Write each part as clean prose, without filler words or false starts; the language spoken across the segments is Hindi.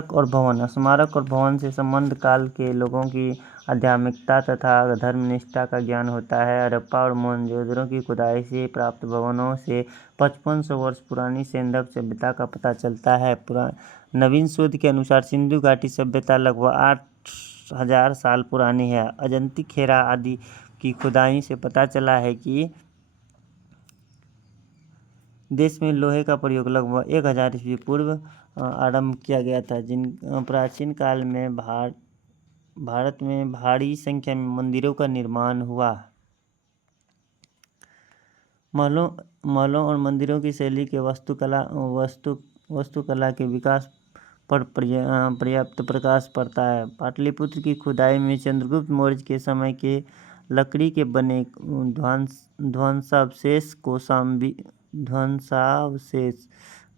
और भवन। स्मारक और भवन से संबंध काल के लोगों की आध्यात्मिकता तथा धर्मनिष्ठा का ज्ञान होता है। हड़प्पा और मोहनजोदड़ो की खुदाई से प्राप्त भवनों से 5500 वर्ष पुरानी सेंधव सभ्यता का पता चलता है। नवीन शोध के अनुसार सिंधु घाटी सभ्यता लगभग 8000 साल पुरानी है। अजंती, खेरा आदि की खुदाई से पता चला है कि देश में लोहे का प्रयोग लगभग 1000 ईस्वी पूर्व आरंभ किया गया था। प्राचीन काल में भारत में भारी संख्या में मंदिरों का निर्माण हुआ। महलों और मंदिरों की शैली के वास्तुकला के विकास पर पर्याप्त प्रकाश पड़ता है। पाटलिपुत्र की खुदाई में चंद्रगुप्त मौर्य के समय के लकड़ी के बने ध्वंसावशेष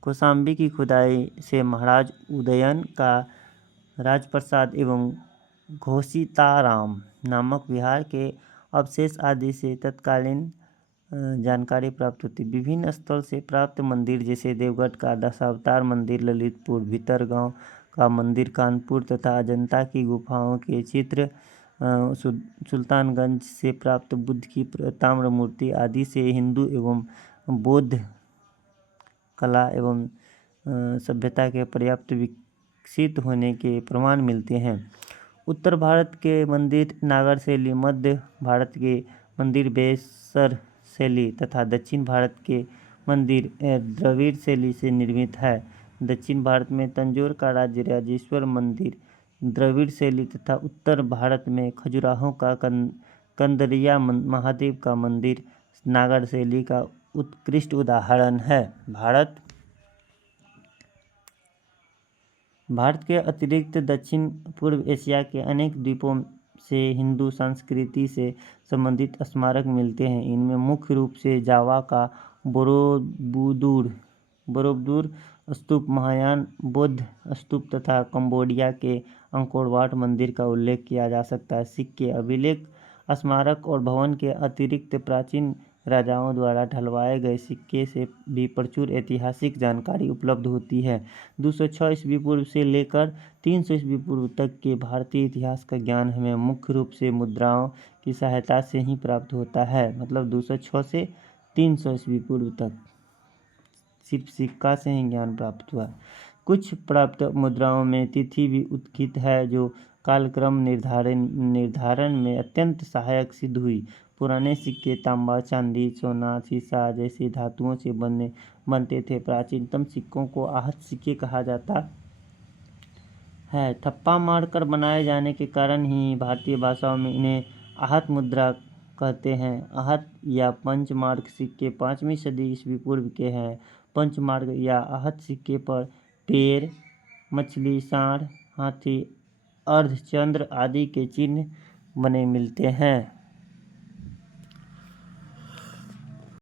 कौशाम्बी की खुदाई से महाराज उदयन का राजप्रसाद एवं घोषिताराम नामक विहार के अवशेष आदि से तत्कालीन जानकारी प्राप्त होती। विभिन्न स्थल से प्राप्त मंदिर जैसे देवगढ़ का दशावतार मंदिर, ललितपुर भीतरगांव का मंदिर, कानपुर तथा अजंता की गुफाओं के चित्र, सुल्तानगंज से प्राप्त बुद्ध की ताम्र मूर्ति आदि से हिंदू एवं बौद्ध कला एवं सभ्यता के पर्याप्त विकसित होने के प्रमाण मिलते हैं। उत्तर भारत के मंदिर नागर शैली, मध्य भारत के मंदिर बेसर शैली तथा दक्षिण भारत के मंदिर द्रविड़ शैली से निर्मित है। दक्षिण भारत में तंजौर का राजराजेश्वर मंदिर द्रविड़ शैली तथा उत्तर भारत में खजुराहो का कंदरिया महादेव का मंदिर नागर शैली का उत्कृष्ट उदाहरण है। भारत के अतिरिक्त दक्षिण पूर्व एशिया के अनेक द्वीपों से हिंदू संस्कृति से संबंधित स्मारक मिलते हैं। इनमें मुख्य रूप से जावा का बोरोबुदुर स्तूप, महायान बौद्ध स्तूप तथा कंबोडिया के अंकोर वाट मंदिर का उल्लेख किया जा सकता है। सिक्के, अभिलेख, स्मारक और भवन के अतिरिक्त प्राचीन राजाओं द्वारा ढलवाए गए सिक्के से भी प्रचुर ऐतिहासिक जानकारी उपलब्ध होती है। 206 ईस्वी पूर्व से लेकर 300 ईस्वी पूर्व तक के भारतीय इतिहास का ज्ञान हमें मुख्य रूप से मुद्राओं की सहायता से ही प्राप्त होता है। मतलब 206 से 300 ईस्वी पूर्व तक सिर्फ सिक्का से ही ज्ञान प्राप्त हुआ। कुछ प्राप्त मुद्राओं में तिथि भी उल्लिखित है जो कालक्रम निर्धारण में अत्यंत सहायक सिद्ध हुई। पुराने सिक्के तांबा, चांदी, सोना, सीसा जैसी धातुओं से बनते थे। प्राचीनतम सिक्कों को आहत सिक्के कहा जाता है। थप्पा मारकर बनाए जाने के कारण ही भारतीय भाषाओं में इन्हें आहत मुद्रा कहते हैं। आहत या पंचमार्क सिक्के 5वीं सदी ईस्वी पूर्व के हैं। पंचमार्क या आहत सिक्के पर पेड़, मछली, सांड, हाथी, अर्धचंद्र आदि के चिन्ह बने मिलते हैं।